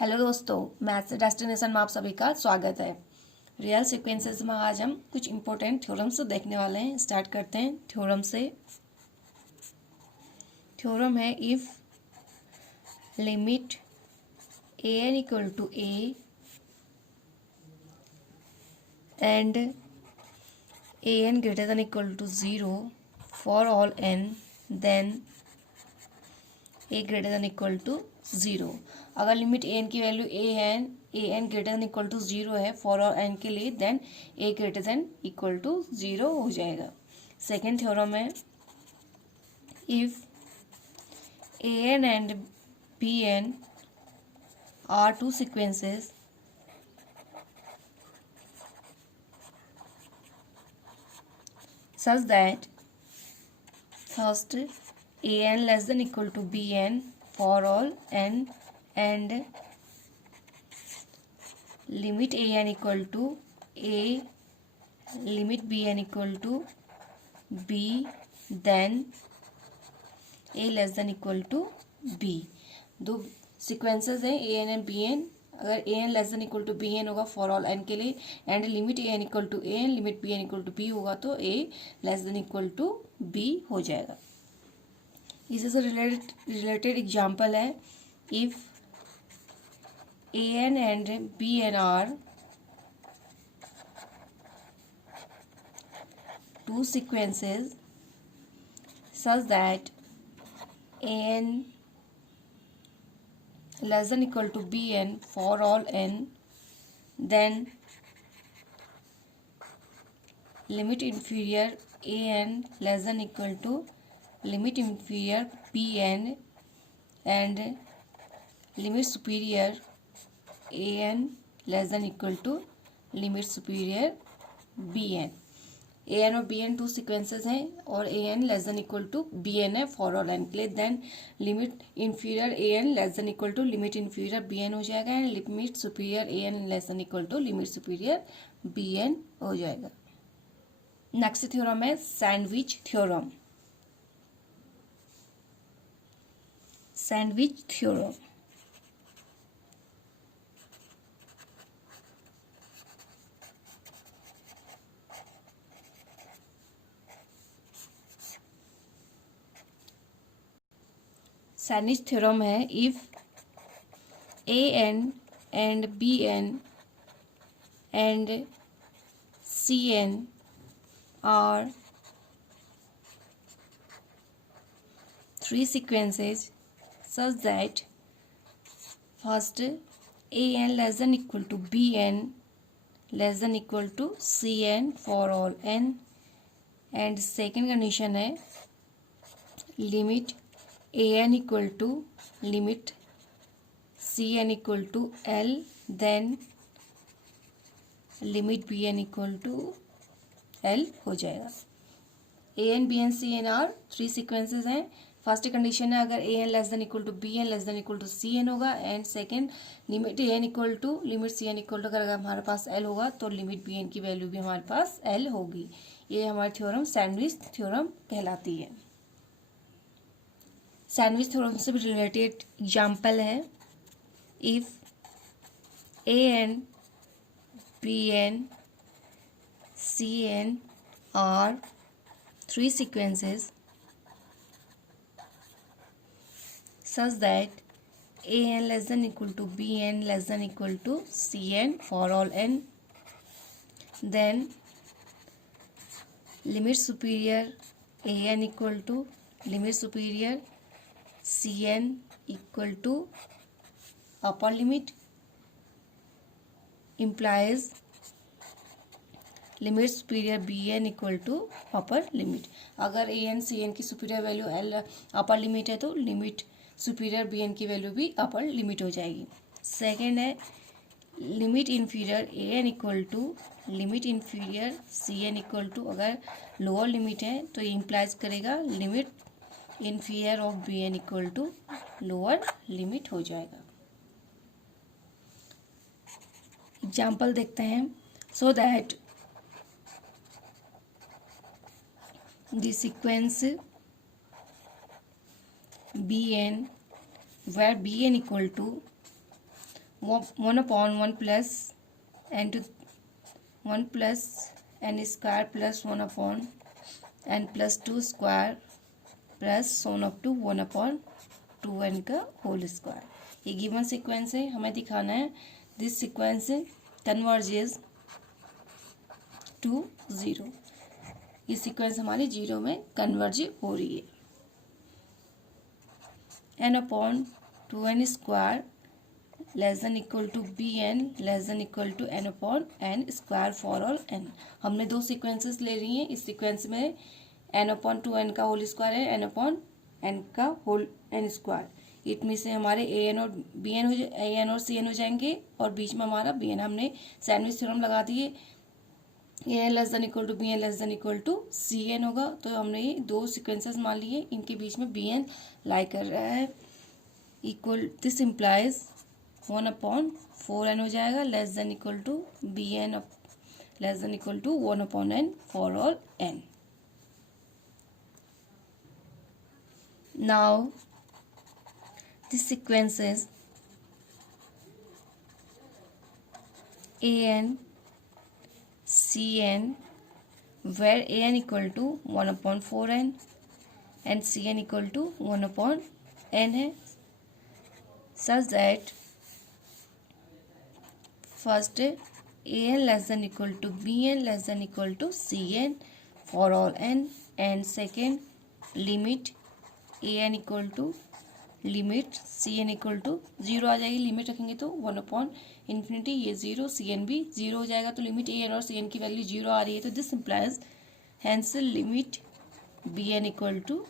Hello दोस्तों, maths destination में आप सभी का स्वागत है। रियल सीक्वेंसेस में आज हम कुछ इंपॉर्टेंट थ्योरम्स देखने वाले हैं। स्टार्ट करते हैं थ्योरम से। थ्योरम है if limit A N equal to a and a n greater than equal to 0 for all n then a greater than equal to 0। अगर लिमिट ए एन की value a n greater than equal to 0 है for और n के लिए, then a greater than equal to 0 हो जाएगा। Second theorem है if A N and B N are two sequences such that first a n less than equal to b n for all n and limit a n equal to a limit b n equal to b then a less than equal to b। दो sequences हैं A N and B N. अगर A N less than equal to B N होगा for all N के लिए, and limit A N equal to A N limit B N equal to B होगा तो A less than equal to B हो जाएगा। इसी से related example है if A N and B N are two sequences such that a n less than equal to b n for all n, then limit inferior a n less than equal to limit inferior b n and limit superior a n less than equal to limit superior b n। A N और B N two sequences हैं और A N less than equal to B N है for all N के लिए, then limit inferior A N less than equal to limit inferior B N हो जाएगा and limit superior A N less than equal to limit superior B N हो जाएगा। Next theorem है sandwich theorem. Sandwich theorem sandwich theorem है if A N and B n and c n are three sequences such that first a n less than equal to b n less than equal to c n for all n, and second condition है limit a n equal to limit c n equal to l then limit b n equal to l हो जाएगा। a n b n c n r three sequences हैं। First condition है अगर A N less than equal to B N less than equal to C N होगा, and second limit A N equal to limit C N equal to अगर हमारे पास L होगा तो limit B N की value भी हमारे पास एल होगी। ये हमारी थ्योरम सैंडविच थ्योरम कहलाती है। सैंडविच थ्योरम से भी रिलेटेड एग्जाम्पल है if A n b n c n are three sequences such that a n less than equal to b n less than equal to c n for all n, then limit superior a n equal to limit superior c n equal to upper limit implies limit superior B N equal to upper limit. अगर ए n c n की superior value L upper limit है तो limit superior B N की value भी upper limit हो जाएगी। Second है limit inferior a N equal to limit inferior c N equal to, अगर लोअर लिमिट है तो ये इम्प्लाइज करेगा limit inferior of b N equal to lower limit हो जाएगा। एग्जाम्पल देखते हैं so that the sequence bn where bn equal to one upon one plus n to one plus n square plus one upon n plus two square plus so on up to one upon two n का whole square. ये given sequence है, हमें दिखाना है this sequence converges to zero. ये sequence हमारी zero में converge हो रही है। N upon two n square less than equal to B N less than equal to n upon n square for all n. हमने दो सीक्वेंसेस ले रही हैं। इस सीक्वेंस में एन अपॉन टू एन का होल स्क्वायर है, एन अपॉन एन का whole n square. It mean से हमारे ए एन और बी एन ए एन और सी एन हो जाएंगे और बीच में हमारा बी एन। हमने सैंडविच थ्योरम लगा दिए, a N less than equal to B N less than equal to C N होगा। तो हमने ये दो सीक्वेंसेस मान लिए, इनके बीच में बी एन लाई कर रहा है। Equal this implies one upon four n हो जाएगा less than equal to B N less than equal to one upon n for all n. Now this sequence is an cn where an equal to 1 upon 4n and cn equal to 1 upon n है, such that first an less than equal to bn less than equal to cn for all n, and second limit a N equal to limit C N equal to zero आ जाएगी। Limit रखेंगे तो one upon infinity, ये zero c n भी zero हो जाएगा। तो limit A N और सी एन की वैल्यू जीरो आ रही है, तो this implies hence limit B N equal to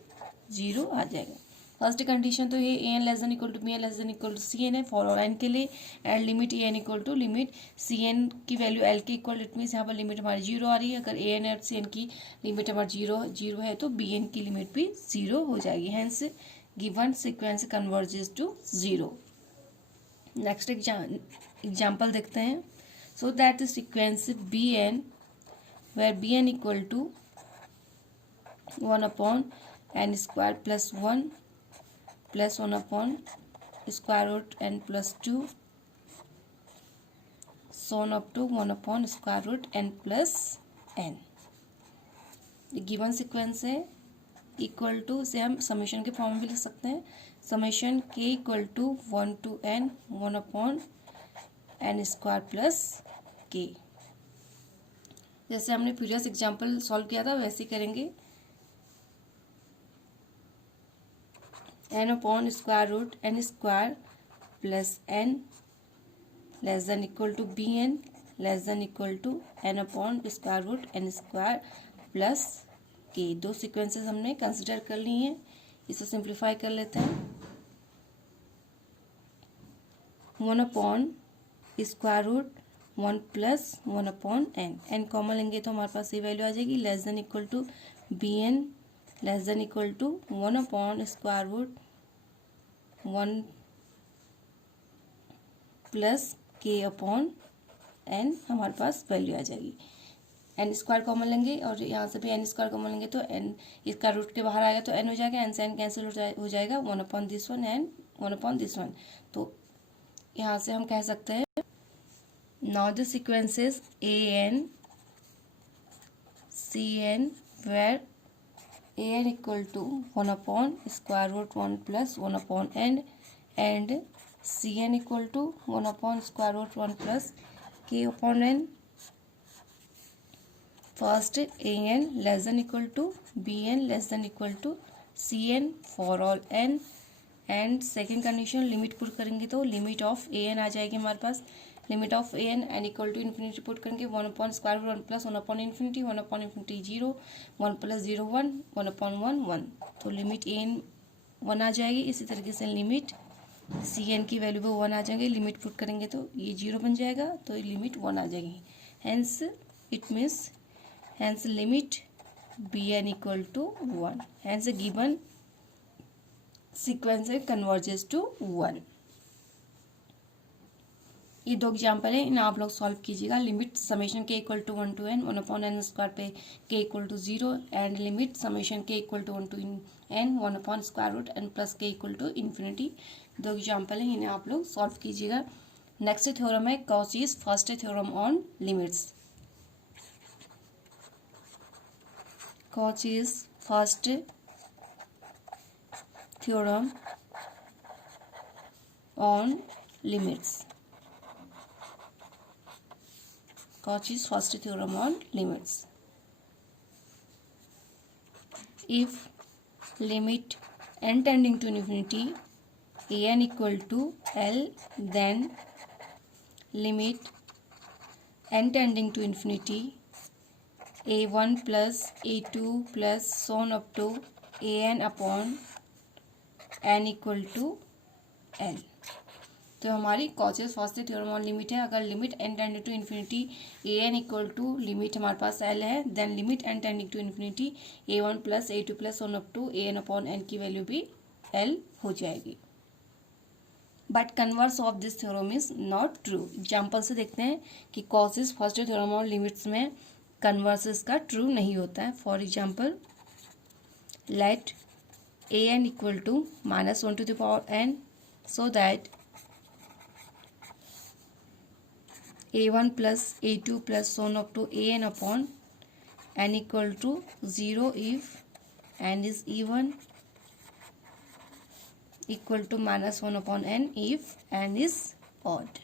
zero आ जाएगा। फर्स्ट कंडीशन तो ये a N less than equal to B N less than equal to C n है फॉर ऑल एन के लिए, and limit A N equal to limit C n की value L के equal. It means यहाँ पर limit हमारी zero आ रही है। अगर ए एन और सी एन की लिमिट हमारी जीरो है तो बी एन की लिमिट भी जीरो हो जाएगी। Hence given sequence converges to zero. Next example देखते हैं। So that the sequence b n where b N equal to one upon n square plus one plus one upon square root n plus two so on up to one upon square root n plus n. Given sequence है equal to से हम summation के form में भी लिख सकते हैं। Summation के equal to one to n one upon n square plus k. जैसे हमने प्रीवियस एग्जाम्पल सॉल्व किया था वैसे ही करेंगे। N upon square root n square plus n less than equal to B N less than equal to n upon square root n square plus k. दो sequences हमने consider कर ली हैं, इसे सिंप्लीफाई कर लेते हैं। One upon square root one plus one upon n, n common लेंगे तो हमारे पास ये वैल्यू आ जाएगी less than equal to B N less than equal to one upon square root one plus k upon n, हमारे पास value आ जाएगी। एन स्क्वायर कॉमन लेंगे और यहाँ से भी एन स्क्वायर कॉमन लेंगे तो एन इसका रूट के बाहर आएगा तो एन हो जाएगा, एन से एन कैंसिल हो जाएगा, one upon this one and one upon this one. तो यहाँ से हम कह सकते हैं now the sequences a n c n where a N equal to one upon square root one plus one upon n and c N equal to one upon square root one plus k upon n. First a N less than equal to B N less than equal to C N for all n, and second condition limit put करेंगे तो limit of a n आ जाएगी हमारे पास। Limit of a n n equal to infinity put करेंगे one upon square root one plus one upon infinity zero one plus zero one one upon one one. तो limit ए n one आ जाएगी। इसी तरीके से लिमिट सी n की value वो one आ जाएंगे। लिमिट पुट करेंगे तो ये जीरो बन जाएगा तो ये लिमिट वन आ जाएगी। Hence it means hence limit B N equal to one. Hence given sequence converges to one. ये दो एग्जाम्पल है, इन्हें आप लोग सॉल्व कीजिएगा। लिमिट समेशन के equal to one to n one upon n square पे k equal to zero, and limit summation के equal to one to n one upon square root n plus k equal to infinity. दो example है, इन्हें आप लोग solve कीजिएगा। Next theorem है Cauchy's first theorem on limits. Cauchy's first theorem on limits. Cauchy's first theorem on limits. If limit n tending to infinity an equal to L, then limit n tending to infinity a1 plus a2 plus so on up to an upon n equal to L. तो हमारी Cauchy's first theorem on limit है। अगर limit n tending to infinity a N equal to limit हमारे पास L है, then limit n tending to infinity a one plus a two plus one up to A n upon n की value भी L हो जाएगी। But converse of this theorem is not true. Example से देखते हैं कि Cauchy's first theorem on limits में converse इसका ट्रू नहीं होता है। For example, let a N equal to minus one to the power n, so that a1 plus a2 plus so on up to an upon n equal to 0 if n is even, equal to minus 1 upon n if n is odd.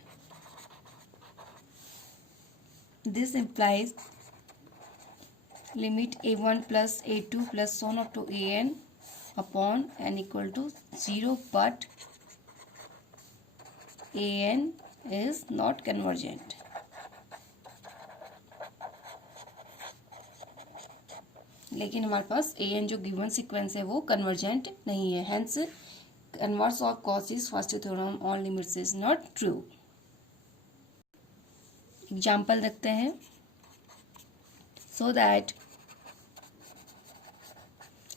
This implies limit a1 plus a2 plus so on up to an upon n equal to 0, but an is not convergent. लेकिन हमारे पास a n जो given sequence है वो convergent नहीं है, hence converse of Cauchy's first theorem on limits is not true. Example देखते हैं। So that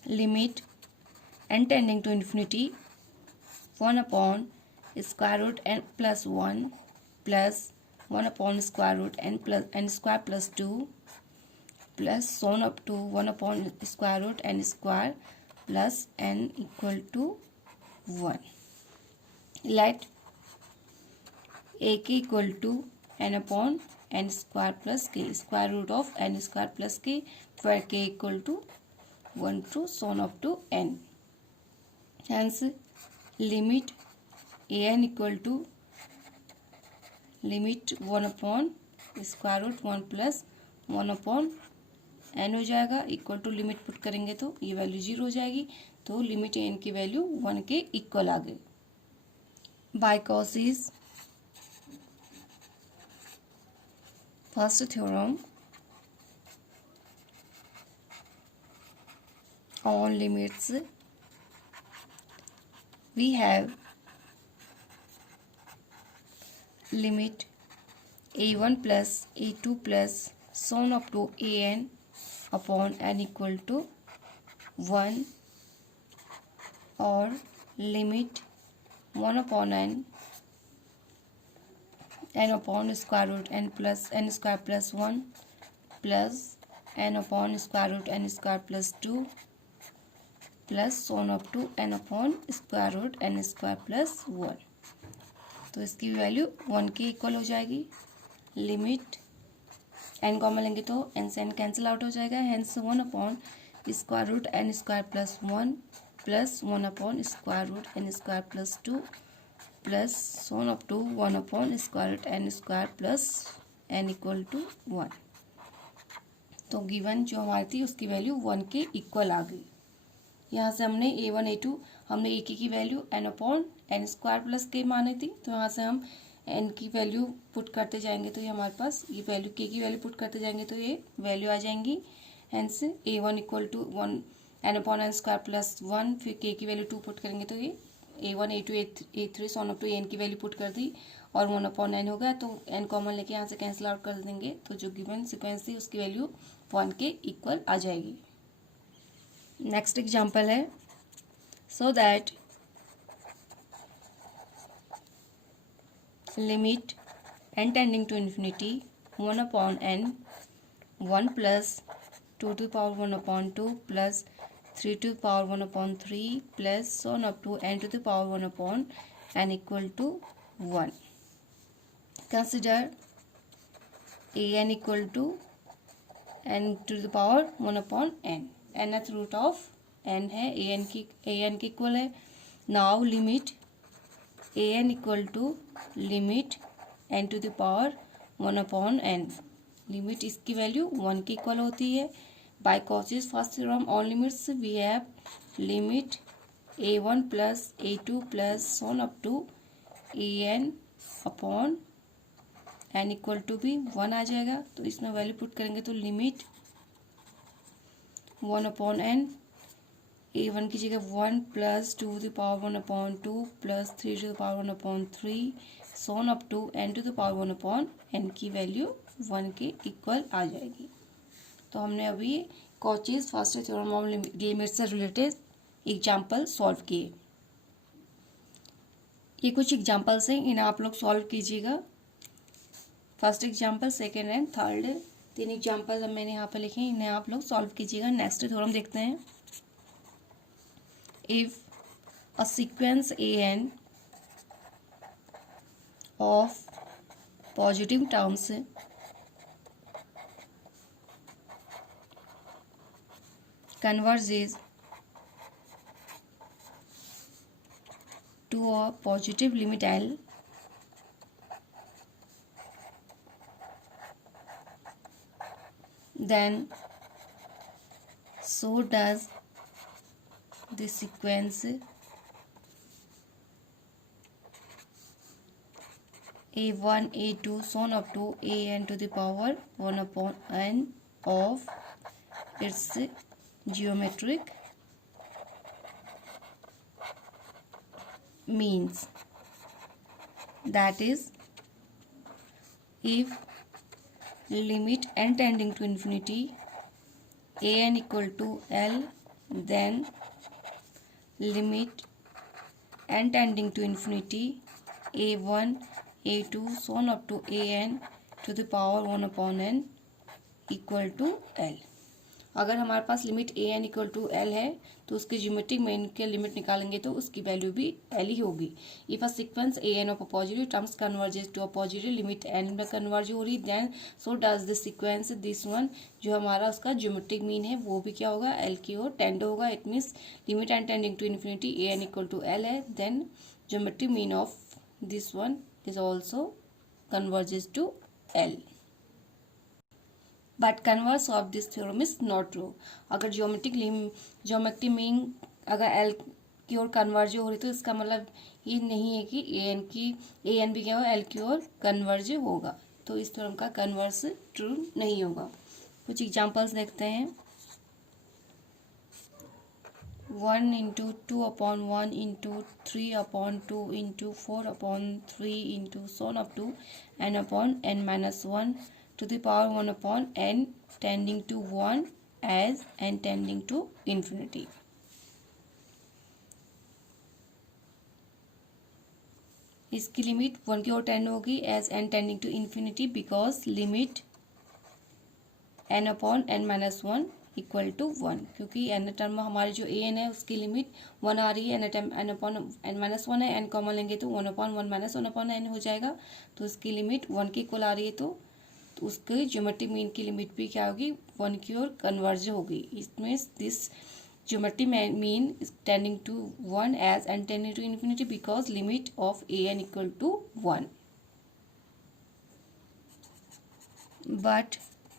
limit n tending to infinity 1 upon square root n plus 1 upon square root n plus n square plus 2 plus so on up to 1 upon square root n square plus n equal to 1। Let a के equal to n upon n square plus k, square root of n square plus k, where k equal to 1 two so on up to n. Hence limit A N equal to limit 1 upon square root 1 plus 1 upon n हो जाएगा, equal to limit put करेंगे तो ये value 0 हो जाएगी, तो limit N की value 1 के इक्वल आ गई। By Cauchy's first theorem on limits, we have limit a1 plus a2 plus so on up to an upon n equal to 1, और limit 1 upon n upon square root n plus n square plus 1 plus n upon square root n square plus 2 plus so on up to n upon square root n square plus 1। तो इसकी value 1 के equal हो जाएगी। Limit N common लेंगे तो N से N cancel out हो जाएगा, hence 1 upon square root n square plus 1 plus 1 upon square root n square plus 2 plus so on up to 1 upon square root n square plus n equal to 1। तो given जो हमारी थी उसकी value 1 के equal आ गई। यहाँ से हमने a1 a2 हमने ए की value n upon n square plus k मानी थी, तो यहाँ से हम एन की वैल्यू पुट करते जाएंगे तो ये हमारे पास ये वैल्यू के की वैल्यू पुट करते जाएंगे तो ये वैल्यू आ जाएंगी। Hence a1 equal to 1 n upon n square plus 1, फिर के की वैल्यू 2 पुट करेंगे तो ये a1 a2 a3 so on up to n की वैल्यू पुट कर दी और 1 अपॉन एन हो गया, तो एन कॉमन लेके यहाँ से कैंसिल आउट कर देंगे, तो जो गिवन सिक्वेंस थी उसकी वैल्यू 1 के इक्वल आ जाएगी। नेक्स्ट एग्जाम्पल है। So that limit n tending to infinity 1 upon n 1 plus 2 to power 1 upon 2 plus 3 to power 1 upon 3 plus so on up to n to the power 1 upon n equal to 1। Consider a N equal to n to the power 1/n, nth root of n है, a n के equal है। Now limit A N equal to limit n to the power 1/n, limit इसकी value 1 की इक्वल होती है। By Cauchy's first theorem on limits we have limit a1 plus a2 plus so on up to an upon n equal to भी 1 आ जाएगा। तो इसमें value put करेंगे तो लिमिट 1/n, a1 की जगह 1 plus 2 to the power 1/2 plus 3 to the power 1/3 so on up to n to the power 1/n की value 1 के इक्वल आ जाएगी। तो हमने अभी Cauchy's first theorem of limit से रिलेटेड एग्जाम्पल सॉल्व किए। ये कुछ एग्जाम्पल्स हैं, इन्हें आप लोग सॉल्व कीजिएगा। First example, second and third, 3 example अब मैंने यहाँ पर लिखे हैं, इन्हें आप लोग सॉल्व कीजिएगा। नेक्स्ट थ्योरम देखते हैं। If a sequence a n of positive terms converges to a positive limit L, then so does the sequence a1 a2 so on up to an to the power 1/n of its geometric means. That is, if limit n tending to infinity an equal to L, then limit n tending to infinity a1 a2 so on up to an to the power 1/n equal to L. अगर हमारे पास limit A N equal to L है तो उसके geometric mean के limit निकालेंगे तो उसकी वैल्यू भी एल ही होगी। If a sequence a n of a positive terms converges to a positive limit n में कन्वर्ज हो रही, then so does the sequence this one, जो हमारा उसका ज्योमेट्रिक मीन है वो भी क्या होगा, एल की ओर टेंड होगा। It means limit n tending to infinity a N equal to L है, then geometric mean of this one is also converges to L. But converse of this theorem is not true. अगर geometric mean अगर L की ओर converge हो रही तो इसका मतलब ये नहीं है कि ए एन भी क्या हो एल की ओर कन्वर्ज होगा। तो इस थ्योरम का कन्वर्स ट्रू नहीं होगा। कुछ एग्जांपल्स देखते हैं। 1 into 2/1 into 3/2 into 4/3 into so on up to n/n minus 1 to the power 1/n tending to 1 as n tending to infinity. इसकी लिमिट 1 की ओर टेंड होगी as n tending to infinity because limit n/n-1 equal to 1, क्योंकि n term हमारी जो a n है उसकी limit 1 आ रही है, n/n-1 है, n कॉमन लेंगे तो 1/1 माइनस 1/n हो जाएगा। तो उसकी लिमिट 1 की इक्वल आ रही है तो उसके ज्योमेट्रिक मीन की लिमिट भी क्या होगी, 1 की ओर कन्वर्ज होगी। इसमें this geometry mean is tending to 1 as n tending to infinity because limit of an equal to 1. But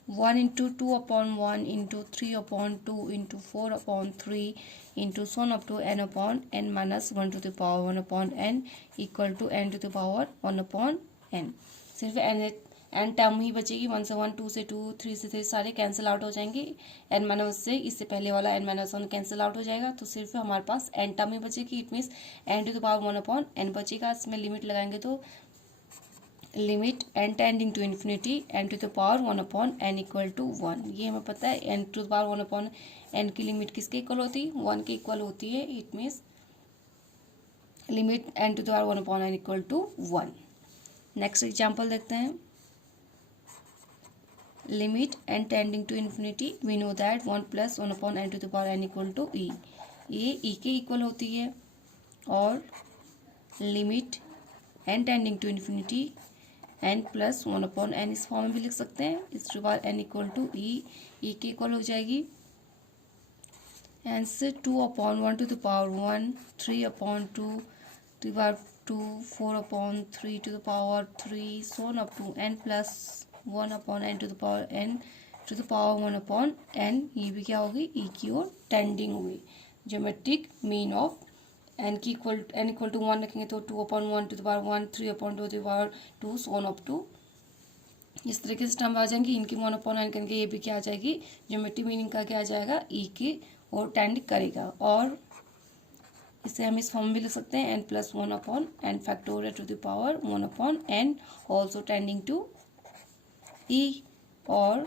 1 into 2/1 into 3/2 into 4/3 into so on up to n/n minus 1 to the power 1/n equal to n to the power 1/n. सिर्फ n term ही बचेगी। 1 से 1, 2 से 2, 3 से 3 सारे cancel out हो जाएंगे। n-1 से इससे पहले वाला n-1 कैंसिल आउट हो जाएगा, तो सिर्फ हमारे पास n टर्म ही बचेगी। It means n to the power 1/n बचेगा। इसमें लिमिट लगाएंगे तो limit n tending to infinity n to the power 1/n equal to 1। ये हमें पता है n to the power 1/n की लिमिट किसके इक्वल होती है, 1 के इक्वल होती है। It means limit n to the power 1/n equal to 1। Next example देखते हैं। Limit n tending to infinity, we know that 1 plus 1/n to the power n equal to e, ये e के equal होती है। और limit n tending to infinity n plus 1/n इस form में भी लिख सकते हैं। इस to power n equal to e के इक्वल हो जाएगी answer 2/1 to the power 1, 3/2 to the power 2, 4/3 to the power 3, so on up to n plus 1/n to the power n to the power 1/n। ये भी क्या होगी, e की ओर tending होगी। ज्योमेट्रिक मीन ऑफ n की n equal to 1 रखेंगे तो 2/1 to the power 1, 3/2 to the power 2, so on up to इस तरीके से टर्म आ जाएंगी। इनकी 1/n करके ये भी क्या आ जाएगी, ज्योमेट्रिक मीनिंग का क्या आ जाएगा, ई की और टेंड करेगा। और इसे हम इस फॉर्म में भी लिख सकते हैं n plus 1/n factorial to the power 1/n also tending to e, और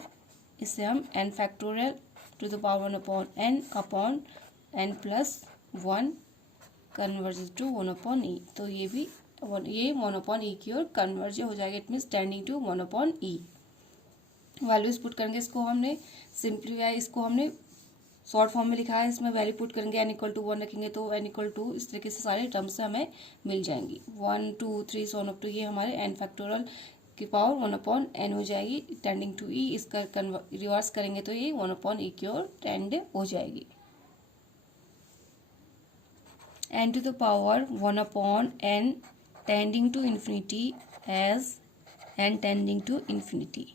इसे हम n factorial to the power 1/n upon n plus 1 converge to 1/e। तो ये भी ये 1/e की ओर कन्वर्ज हो जाएगा। It means tending to 1/e। Values put करेंगे, इसको हमने सिंप्लीफाई, इसको हमने शॉर्ट फॉर्म में लिखा है, इसमें वैल्यू पुट करेंगे n इक्वल टू 1 रखेंगे तो n इक्वल टू इस तरीके से सारे टर्म्स से हमें मिल जाएंगी 1, 2, 3 so on up to ये हमारे n फैक्टोरियल की पावर 1/n हो जाएगी टेंडिंग टू e। इसका रिवर्स करेंगे तो ये 1/e की ओर टेंड हो जाएगी। n to the power 1/n tending to infinity as n tending to infinity,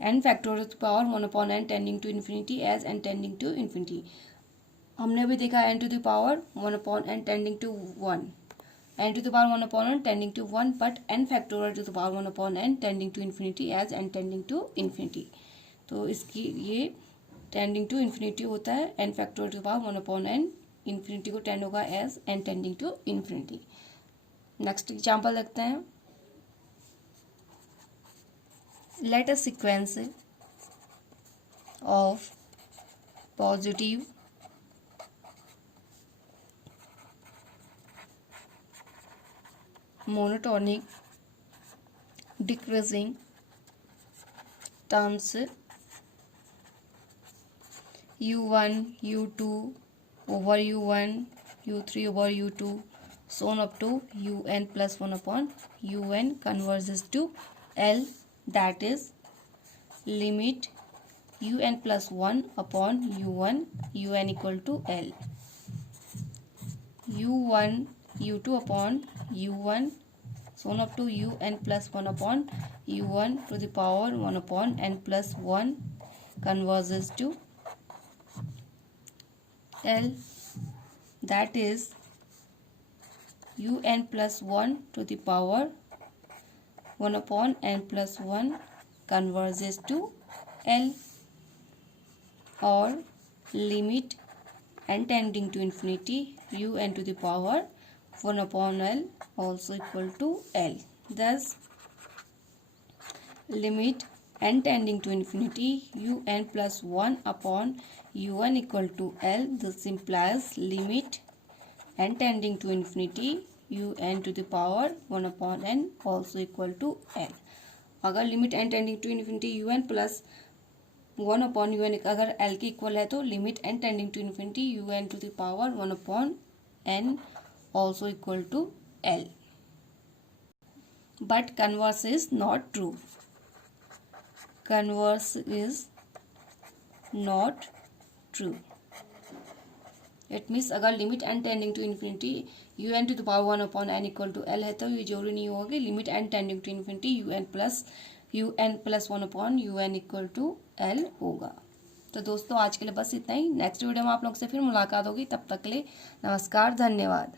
n factorial to power 1/n tending to infinity as n tending to infinity. हमने अभी देखा n to the power 1/n tending to 1, n to the power 1/n tending to 1, but n factorial to the power 1/n tending to infinity as n tending to infinity. तो इसकी ये tending to infinity होता है, n factorial to the power 1/n infinity को tend होगा as n tending to infinity. Next example देखते हैं। Let a sequence of positive monotonic decreasing terms u1 u2 over u1 u3 over u2 so on up to un plus 1/un converges to L, that is limit un plus 1 upon u1 un equal to L, u1 u2 upon u1 so on up to un plus 1/un to the power 1/n plus 1 converges to L, that is un plus 1 to the power 1/n plus 1 converges to L, or limit n tending to infinity un to the power 1/L also equal to L. Thus limit n tending to infinity un plus 1 upon un equal to L. This implies limit n tending to infinity un to the power 1/n also equal to L। अगर limit n tending to infinity un plus 1/un अगर L के equal है तो limit n tending to infinity un to the power 1/n also equal to L। But converse is not true. Converse is not true. It means अगर limit n tending to infinity un to the power 1/n equal to L है तो ये जरूरी नहीं होगा कि limit n tending to infinity un plus 1/un equal to L होगा। तो दोस्तों आज के लिए बस इतना ही। नेक्स्ट वीडियो में आप लोग से फिर मुलाकात होगी, तब तक के लिए नमस्कार, धन्यवाद।